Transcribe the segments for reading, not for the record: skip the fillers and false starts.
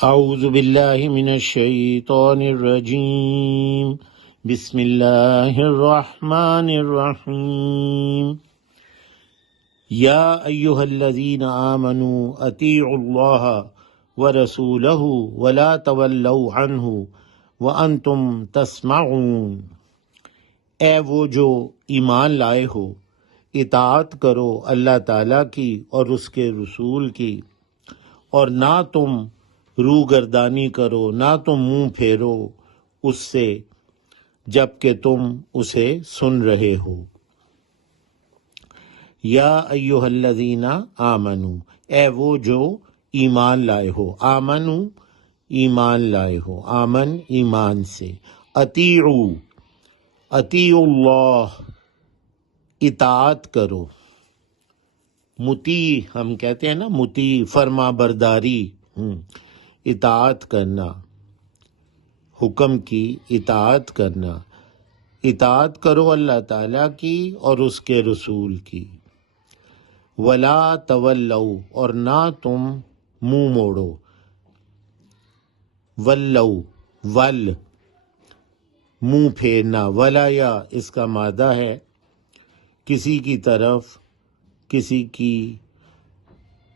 اعوذ باللہ من الشیطان الرجیم بسم اللہ الرحمن الرحیم یا ایہا الذین آمنوا اطیعوا اللہ ورسولہ ولا تولوا عنہ وانتم تسمعون۔ اے وہ جو ایمان لائے ہو، اطاعت کرو اللہ تعالیٰ کی اور اس کے رسول کی، اور نہ تم روگردانی کرو، نہ تم منہ پھیرو اس سے جب کہ تم اسے سن رہے ہو۔ یا ایہا الذین آمنو، اے وہ جو ایمان لائے ہو، آمنو ایمان لائے ہو، آمن ایمان سے، اطیعوا اللہ اطاعت کرو، مطیع ہم کہتے ہیں نا، مطیع فرما برداری، اطاعت کرنا، حکم کی اطاعت کرنا، اطاعت کرو اللہ تعالیٰ کی اور اس کے رسول کی۔ ولا تولوا، اور نہ تم منہ موڑو، ولو ول منہ پھیرنا، ولا یا اس کا مادہ ہے کسی کی طرف، کسی کی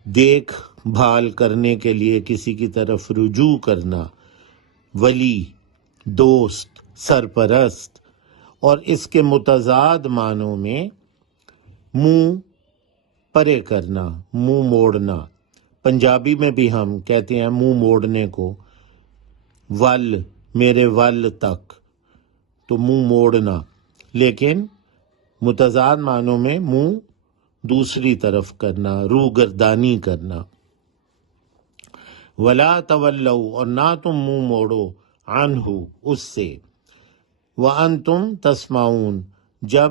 دیکھ بھال کرنے کے لیے کسی کی طرف رجوع کرنا، ولی دوست، سرپرست، اور اس کے متضاد معنوں میں منہ پرے کرنا، منہ موڑنا۔ پنجابی میں بھی ہم کہتے ہیں منہ موڑنے کو، ول میرے ول تک، تو منہ موڑنا، لیکن متضاد معنوں میں منہ دوسری طرف کرنا، روگردانی کرنا۔ ولا تولوا، اور نہ تم منہ موڑو، عنہ اس سے، وانتم تسمعون جب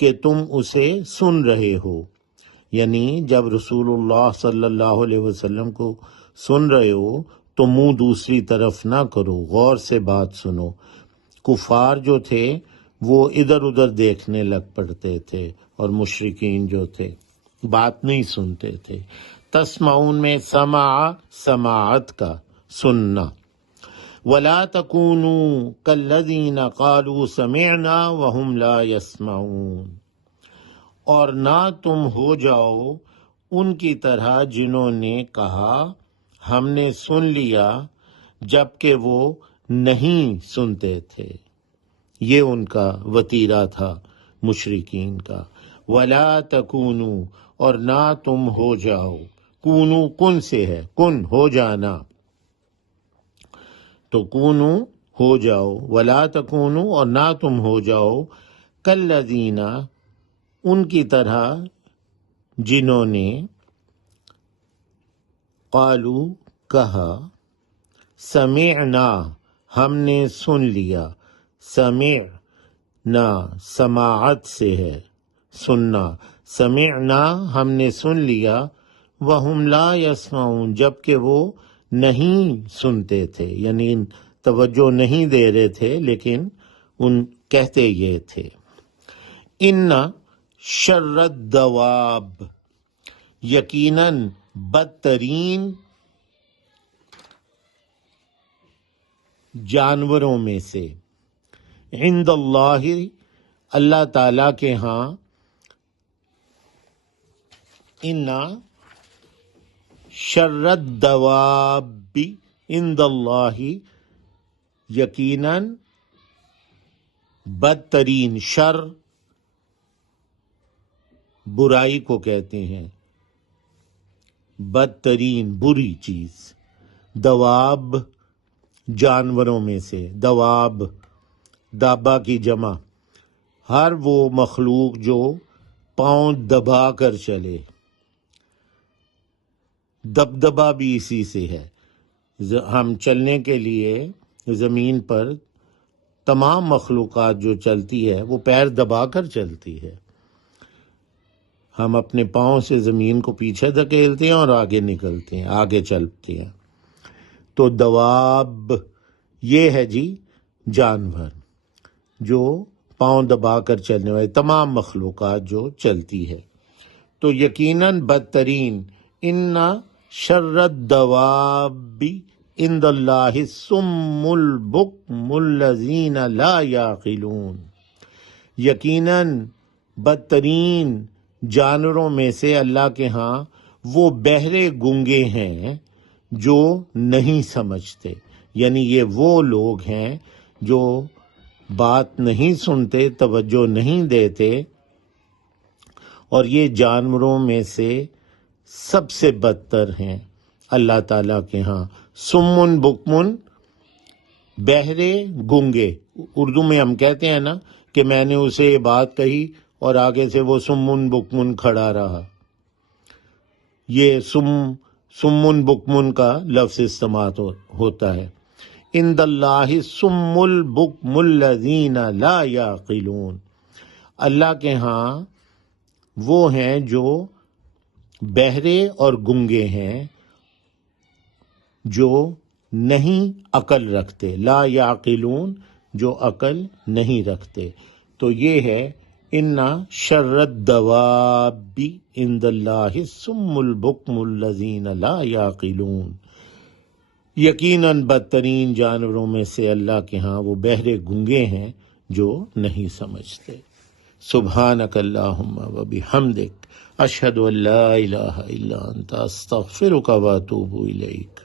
کہ تم اسے سن رہے ہو، یعنی جب رسول اللہ صلی اللہ علیہ وسلم کو سن رہے ہو تو منہ دوسری طرف نہ کرو، غور سے بات سنو۔ کفار جو تھے وہ ادھر ادھر دیکھنے لگ پڑتے تھے، اور مشرکین جو تھے بات نہیں سنتے تھے۔ تسمعون میں سمع سماعت کا سننا۔ ولا تکونوا کالذین قالوا سمعنا وهم لا يسمعون، اور نہ تم ہو جاؤ ان کی طرح جنہوں نے کہا ہم نے سن لیا جبکہ وہ نہیں سنتے تھے۔ یہ ان کا وتیرہ تھا مشرکین کا۔ ولا تکونوا، اور نہ تم ہو جاؤ، کونو کن سے ہے، کن ہو جانا، تو کونو ہو جاؤ، ولا تکونوا، اور نہ تم ہو جاؤ، کالذین ان کی طرح جنہوں نے قالو کہا سمعنا ہم نے سن لیا، سمعنا سماعت سے ہے سننا، سمعنا ہم نے سن لیا، وہم لا یسمعون جبکہ وہ نہیں سنتے تھے، یعنی توجہ نہیں دے رہے تھے لیکن ان کہتے یہ تھے۔ ان شر الدواب، یقیناً بدترین جانوروں میں سے، عند اللہ اللہ تعالیٰ کے ہاں، ان شر الدواب عند اللہ یقیناً بدترین، شر برائی کو کہتے ہیں، بدترین بری چیز، دواب جانوروں میں سے، دواب دابا کی جمع، ہر وہ مخلوق جو پاؤں دبا کر چلے، دبدبا بھی اسی سے ہے۔ ہم چلنے کے لیے زمین پر تمام مخلوقات جو چلتی ہے وہ پیر دبا کر چلتی ہے، ہم اپنے پاؤں سے زمین کو پیچھے دھکیلتے ہیں اور آگے نکلتے ہیں، آگے چلتے ہیں۔ تو دواب یہ ہے جی جانور جو پاؤں دبا کر چلنے والے، تمام مخلوقات جو چلتی ہے۔ تو یقیناً بدترین، ان شر الدواب عند اللہ الصم البکم الذین لا یعقلون، یقیناً بدترین جانوروں میں سے اللہ کے ہاں وہ بہرے گونگے ہیں جو نہیں سمجھتے، یعنی یہ وہ لوگ ہیں جو بات نہیں سنتے، توجہ نہیں دیتے، اور یہ جانوروں میں سے سب سے بدتر ہیں اللہ تعالیٰ کے ہاں۔ سمن بکمن، بہرے گونگے، اردو میں ہم کہتے ہیں نا کہ میں نے اسے یہ بات کہی اور آگے سے وہ سمن بکمن کھڑا رہا، یہ سمن بکمن کا لفظ استعمال ہوتا ہے۔ عند اللہ الصم البکم الذین لا یعقلون، اللہ کے ہاں وہ ہیں جو بہرے اور گنگے ہیں، جو نہیں عقل رکھتے، لا یعقلون، جو عقل نہیں رکھتے۔ تو یہ ہے ان شر الدواب عند اللہ الصم البکم الذین لا یعقلون، یقیناً بدترین جانوروں میں سے اللہ کے ہاں وہ بہرے گنگے ہیں جو نہیں سمجھتے۔ سبحانک اللہم و بحمدک، اشہد ان لا الہ الا انت، استغفرک و اتوب الیک۔